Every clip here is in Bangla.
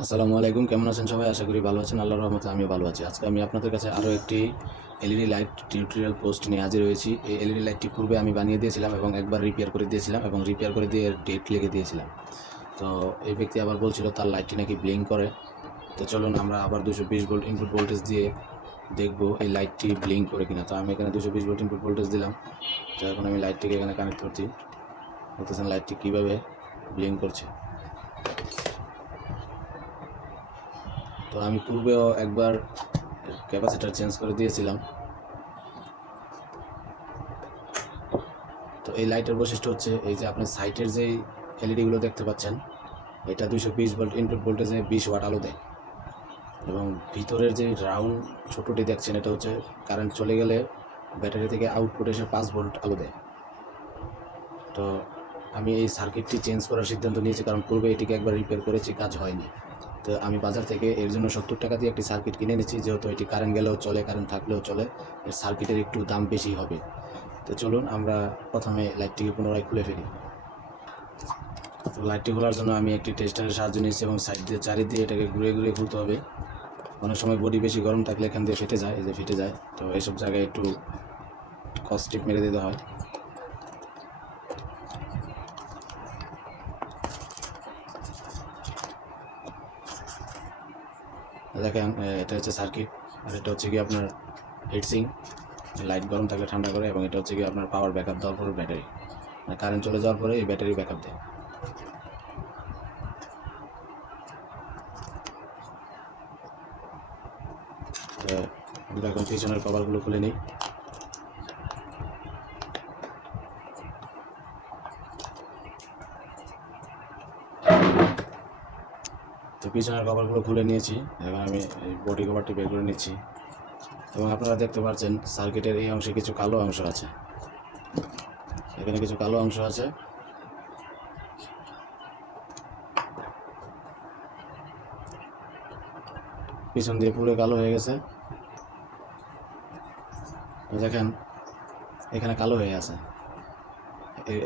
আসসালামু আলাইকুম, কেমন আছেন সবাই? আশা করি ভালো আছেন। আল্লাহর রহমতে আমিও ভালো আছি। আজকে আমি আপনাদের কাছে আরও একটি এলইডি লাইট টিউটোরিয়াল পোস্ট নিয়ে হাজির হয়েছি। এই এলইডি লাইটটি পূর্বে আমি বানিয়ে দিয়েছিলাম এবং একবার রিপেয়ার করে দিয়েছিলাম এবং রিপেয়ার করে দিয়ে ডেট লিখে দিয়েছিলাম। তো এই ব্যক্তি আবার বলছিল তার লাইটটি নাকি ব্লিঙ্ক করে। তো চলুন আমরা আবার 220 ভোল্ট ইনপুট ভোল্টেজ দিয়ে দেখবো এই লাইটটি ব্লিঙ্ক করে কিনা। তো আমি এখানে 220 ভোল্ট ইনপুট ভোল্টেজ দিলাম। তো এখন আমি লাইটটিকে এখানে কানেক্ট করছি। দেখতেছেন লাইটটি কীভাবে ব্লিঙ্ক করছে। তো আমি পূর্বেও একবার ক্যাপাসিটার চেঞ্জ করে দিয়েছিলাম। তো এই লাইটের বৈশিষ্ট্য হচ্ছে এই যে আপনি সাইটের যেই এলইডিগুলো দেখতে পাচ্ছেন, এটা 220 ভোল্ট ইনপুট ভোল্টেজে 20 ওয়াট আলো দেয় এবং ভিতরের যে রাউন্ড ছোটোটি দেখছেন এটা হচ্ছে কারেন্ট চলে গেলে ব্যাটারি থেকে আউটপুট এসে 5 ভোল্ট আলো দেয়। তো আমি এই সার্কিটটি চেঞ্জ করার সিদ্ধান্ত নিয়েছি কারণ পূর্বে এটিকে একবার রিপেয়ার করেছি, কাজ হয়নি। তো আমি বাজার থেকে এর জন্য 70 টাকা দিয়ে একটি সার্কিট কিনে নিয়েছি, যেহেতু এটি কারেন্ট গেলেও চলে, কারেন্ট থাকলেও চলে, এর সার্কিটের একটু দাম বেশি হবে। তো চলুন আমরা প্রথমে লাইটটিকে পুনরায় খুলে ফেলি। তো লাইটটি খোলার জন্য আমি একটি টেস্টারের সাহায্য নিয়েছি এবং সাইড দিয়ে চারিদিকে এটাকে ঘুরে ঘুরে খুলতে হবে। অনেক সময় বডি বেশি গরম থাকলে এখান দিয়ে ফেটে যায়, এই যে ফেটে যায়। তো এইসব জায়গায় একটু কস্টিপ মেরে দিতে হয়। দেখেন এটা হচ্ছে সার্কিট, আর এটা হচ্ছে কি আপনার হিটসিং, লাইট গরম থাকলে ঠান্ডা করে, এবং এটা হচ্ছে কি আপনার পাওয়ার ব্যাকআপ দেওয়ার পরে ব্যাটারি, মানে কারেন্ট চলে যাওয়ার পরে এই ব্যাটারি ব্যাকআপ দেয়। আমরা এখন পিছনের কভারগুলো খুলে নিই। তো পিছনের কভারগুলো খুলে নিয়েছি, এখন আমি এই বডি কভারটি বের করে নিচ্ছি এবং আপনারা দেখতে পাচ্ছেন সার্কিটের এই অংশে কিছু কালো অংশ আছে, এখানে কিছু কালো অংশ আছে। পিছন দিয়ে পুরো কালো হয়ে গেছে। তো দেখেন এখানে কালো হয়ে আছে,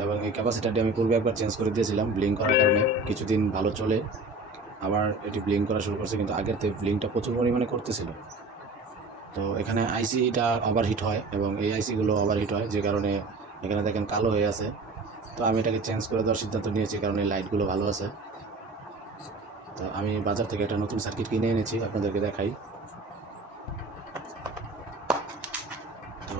এবং এই ক্যাপাসিটারটি আমি পূর্বে একবার চেঞ্জ করে দিয়েছিলাম ব্লিঙ্ক করার কারণে। কিছুদিন ভালো চলে, আবার এটি ব্লিঙ্ক করা শুরু করছে, কিন্তু আগের থেকে ব্লিঙ্কটা প্রচুর পরিমাণে করতেছিল। তো এখানে আইসিটা ওভারহিট হয় এবং এই আইসিগুলো ওভারহিট হয়, যে কারণে এখানে দেখেন কালো হয়ে আছে। তো আমি এটাকে চেঞ্জ করে দেওয়ার সিদ্ধান্ত নিয়েছি কারণ এই লাইটগুলো ভালো আছে। তো আমি বাজার থেকে একটা নতুন সার্কিট কিনে এনেছি, আপনাদেরকে দেখাই। তো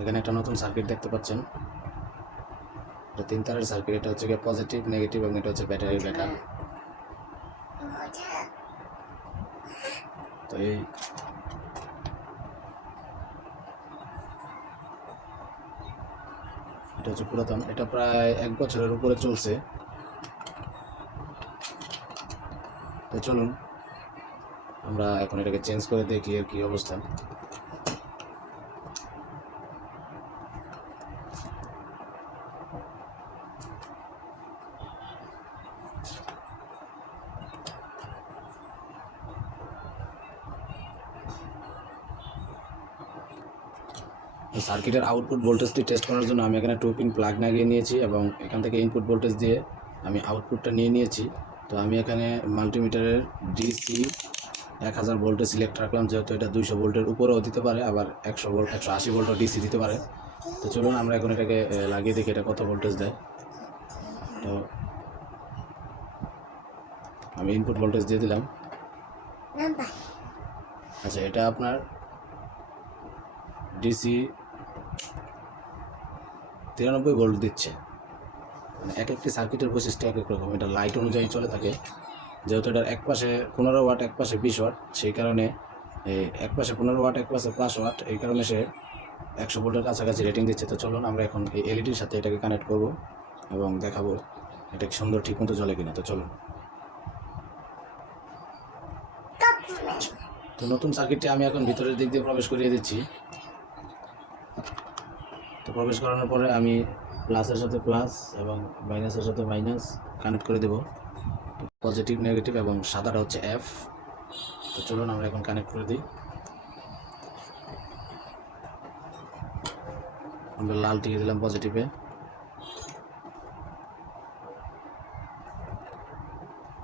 এখানে একটা নতুন সার্কিট দেখতে পাচ্ছেন, এটা 3 তারের সার্কিট। এটা হচ্ছে পজিটিভ, নেগেটিভ, এবং এটা হচ্ছে ব্যাটারির ব্যাকআপ। তো এটা হচ্ছে পুরাতন, এটা প্রায় 1 বছরের উপরে চলছে। তো চলুন আমরা এখন এটাকে চেঞ্জ করে দেখি এর কি অবস্থা। সার্কিটের আউটপুট ভোল্টেজটি টেস্ট করার জন্য আমি এখানে 2 পিন প্লাগ লাগিয়ে নিয়েছি এবং এখান থেকে ইনপুট ভোল্টেজ দিয়ে আমি আউটপুটটা নিয়ে নিয়েছি। তো আমি এখানে মাল্টিমিটারের ডিসি 1000 ভোল্টে সিলেক্ট রাখলাম, যেহেতু এটা 200 ভোল্টের উপরেও দিতে পারে, আবার 100 ভোল্ট 180 ভোল্টও ডিসি দিতে পারে। তো চলুন আমরা এখন এটাকে লাগিয়ে দেখি এটা কত ভোল্টেজ দেয়। তো আমি ইনপুট ভোল্টেজ দিয়ে দিলাম। আচ্ছা, এটা আপনার ডিসি 93 ভোল্ট দিচ্ছে। মানে এক একটি সার্কিটের বৈশিষ্ট্য এক এক রকম, এটা লাইট অনুযায়ী চলে থাকে। যেহেতু এটার এক পাশে 15 ওয়াট, এক পাশে 20 ওয়াট, সেই কারণে এক পাশে 15 ওয়াট, এক পাশে 5 ওয়াট, এই কারণে সে 100 ভোল্টের কাছাকাছি রেটিং দিচ্ছে। তো চলুন আমরা এখন এই এলইডির সাথে এটাকে কানেক্ট করব এবং দেখাবো এটা সুন্দর ঠিকমতো জ্বলে কিনা। তো চলুন। তো নতুন সার্কিটটি আমি এখন ভিতরের দিক দিয়ে প্রবেশ করিয়ে দিচ্ছি। তো প্রবেশ করানোর পরে আমি প্লাসের সাথে প্লাস এবং মাইনাসের সাথে মাইনাস কানেক্ট করে দেব, পজিটিভ, নেগেটিভ, এবং সাদাটা হচ্ছে এফ। তো চলুন আমরা এখন কানেক্ট করে দিই। আমরা লাল টিকে দিলাম পজিটিভে।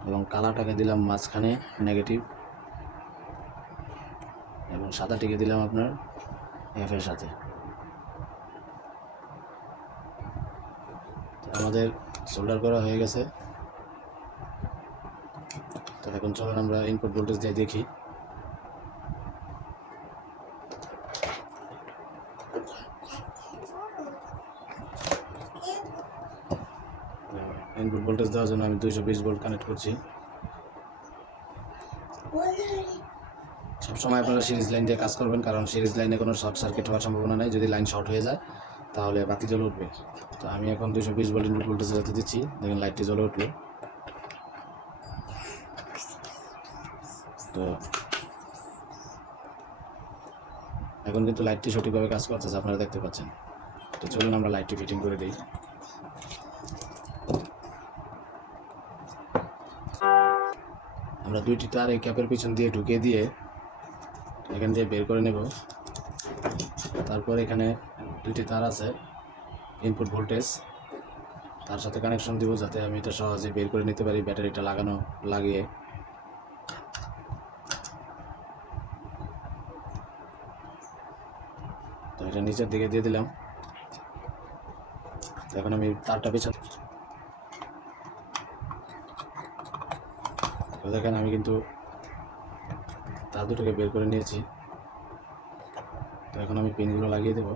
এবং কালারটাকে দিলাম মাঝখানে নেগেটিভ, এবং সাদাটিকে দিলাম আপনার এফ এর সাথে। আমাদের সোল্ডার করা হয়ে গেছে। তো এখন চলুন আমরা ইনপুট ভোল্টেজ দিয়ে দেখি। ইনপুট ভোল্টেজ দেওয়ার জন্য আমি 220 ভোল্ট কানেক্ট করছি। সবসময় আপনারা সিরিজ লাইন দিয়ে কাজ করবেন, কারণ সিরিজ লাইনে কোনো শর্ট সার্কিট হওয়ার সম্ভাবনা নেই। যদি লাইন শর্ট হয়ে যায় তাহলে বাতি জ্বলে উঠবে। তো আমি এখন 220 ভোল্ট ইনপুট ভোল্টেজ যাতে দিচ্ছি, দেখেন লাইটটি জ্বলে উঠলো। তো এখন কিন্তু লাইটটি সঠিকভাবে কাজ করতেছে, আপনারা দেখতে পাচ্ছেন। তো চলুন আমরা লাইটটি ফিটিং করে দিই। আমরা দুইটি তার এই ক্যাপের পিছন দিয়ে ঢুকিয়ে দিয়ে এখান দিয়ে বের করে নেব। তারপর এখানে দুইটি তার আছে ইনপুট ভোল্টেজ, তার সাথে কানেকশন দিব যাতে আমি এটা সহজে বের করে নিতে পারি ব্যাটারিটা লাগিয়ে। তো এটা নিচের দিকে দিয়ে দিলাম। এখন আমি তারটা পিছন দেখেন আমি কিন্তু তার দুটোকে বের করে নিয়েছি। তো এখন আমি পিনগুলো লাগিয়ে দেব।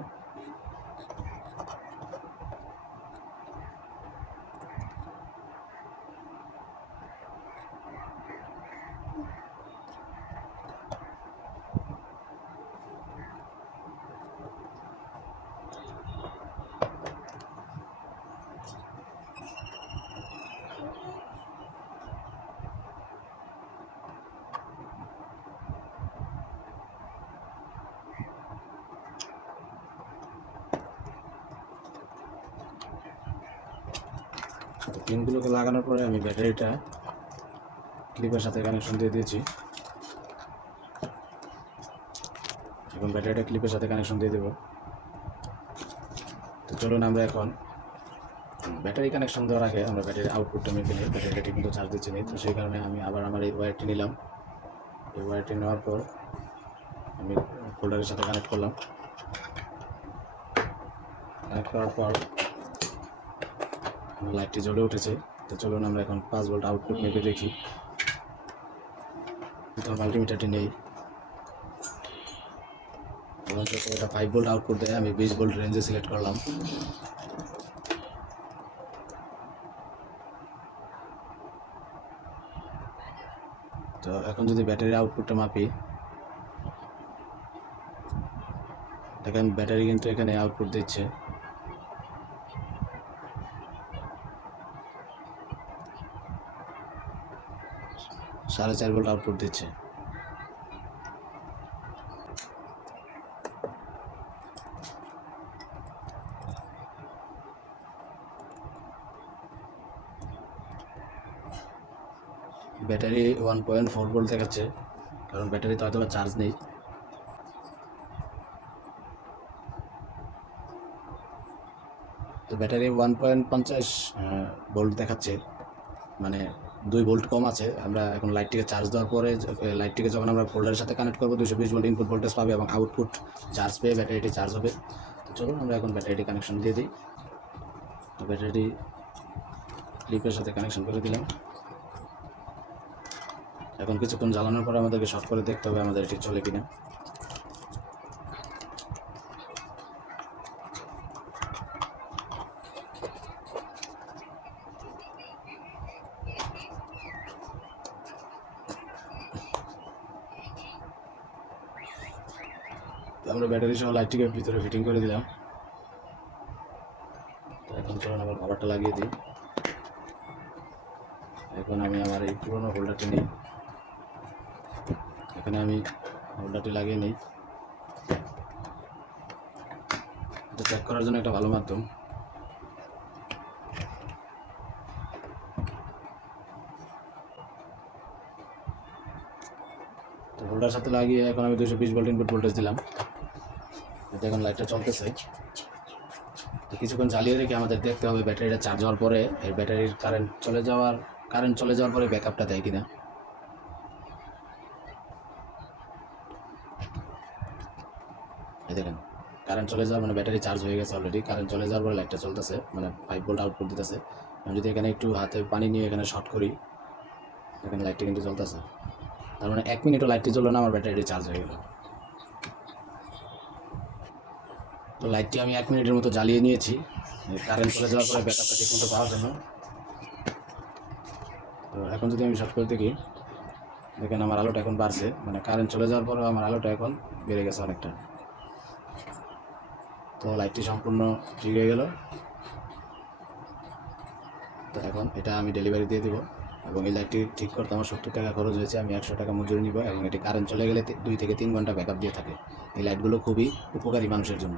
তো পিনগুলোকে লাগানোর পরে আমি ব্যাটারিটা ক্লিপের সাথে কানেকশন দিয়ে দিয়েছি। এখন ব্যাটারিটা ক্লিপের সাথে কানেকশন দিয়ে দেব। তো চলুন আমরা এখন ব্যাটারি কানেকশন দেওয়ার আগে আমরা ব্যাটারির আউটপুটটা মেপে নিই। ব্যাটারিটা কিন্তু চার্জ দিচ্ছি না, তো সেই কারণে আমি আবার আমার এই ওয়্যারটি নিলাম। এই ওয়্যারটি নেওয়ার পর আমি হোল্ডারের সাথে কানেক্ট করলাম। কানেক্ট করার পর লাইটটি জ্বলে উঠেছে। তো চলুন আমরা এখন 5 ভোল্ট আউটপুট মেপে দেখি। তো মাল্টিমিটারটি নেই, এবং এটা 5 ভোল্ট আউটপুট দেয়। আমি 20 ভোল্ট রেঞ্জে সিলেক্ট করলাম। তো এখন যদি ব্যাটারির আউটপুটটা মাপি, দেখেন ব্যাটারি কিন্তু এখানে আউটপুট দিচ্ছে 4.5 ভোল্ট আউটপুট দিচ্ছে। ব্যাটারি 1.4 ভোল্ট দেখাচ্ছে, কারণ ব্যাটারিতে হয়তো চার্জ নেই। তো ব্যাটারি 1.50 ভোল্ট দেখাচ্ছে, মানে 2 ভোল্ট কম আছে। আমরা এখন লাইটটিকে চার্জ দেওয়ার পরে লাইটটিকে যখন আমরা ফোল্ডারের সাথে কানেক্ট করবো 220 ভোল্ট ইনপুট ভোল্টেজ পাবে এবং আউটপুট চার্জ পেয়ে ব্যাটারিটি চার্জ হবে। তো চলুন আমরা এখন ব্যাটারিটি কানেকশন দিয়ে দিই। তো ব্যাটারিটি ক্লিপের সাথে কানেকশন করে দিলাম। এখন কিছুক্ষণ জ্বালানোর পর আমাদেরকে শর্ট করে দেখতে হবে আমাদের এটি চলে কিনা। তো আমরা ব্যাটারি সহ লাইটটিকে ভিতরে ফিটিং করে দিলাম। তো এখন চলুন আবার কভারটা লাগিয়ে দিই। এখন আমি আমার এই পুরোনো হোল্ডারটি নিই, এখানে আমি হোল্ডারটি লাগিয়ে নিই। এটা চেক করার জন্য একটা ভালো মাধ্যম। তো হোল্ডার সাথে লাগিয়ে এখন আমি 220 ভোল্ট ইনপুট ভোল্টেজ দিলাম। এখন লাইটটা চলতেছে। তো কিছুক্ষণ জ্বালিয়ে রেখে আমাদের দেখতে হবে ব্যাটারিটা চার্জ হওয়ার পরে এই ব্যাটারির কারেন্ট চলে যাওয়ার কারেন্ট চলে যাওয়ার পরে ব্যাকআপটা দেয় কিনা। এই দেখেন কারেন্ট চলে যাওয়ার মানে ব্যাটারি চার্জ হয়ে গেছে অলরেডি। কারেন্ট চলে যাওয়ার পরে লাইটটা চলতেছে, মানে 5 ভোল্ট আউটপুট দিতেছে। আমি যদি এখানে একটু হাতে পানি নিয়ে এখানে শর্ট করি, এখানে লাইটটা কিন্তু চলতেছে। তার মানে 1 মিনিটও লাইটটি জ্বললো না, আমার ব্যাটারিটি চার্জ হয়ে গেল। তো লাইটটি আমি 1 মিনিটের মতো জ্বালিয়ে নিয়েছি কারেন্ট চলে যাওয়ার পরে ব্যাকআপটা ঠিক মতো পাওয়ার জন্য। তো এখন যদি আমি শর্ট করে দেখি, দেখেন আমার আলোটা এখন বাড়ছে, মানে কারেন্ট চলে যাওয়ার পরেও আমার আলোটা এখন বেড়ে গেছে অনেকটা। তো লাইটটি সম্পূর্ণ ঠিক হয়ে গেল। তো এখন এটা আমি ডেলিভারি দিয়ে দেবো, এবং এই লাইটটি ঠিক করতে আমার 70 টাকা খরচ হয়েছে। আমি 100 টাকা মজুরি নিব, এবং এটি কারেন্ট চলে গেলে 2 থেকে 3 ঘন্টা ব্যাকআপ দিয়ে থাকে। এই লাইটগুলো খুবই উপকারী মানুষের জন্য।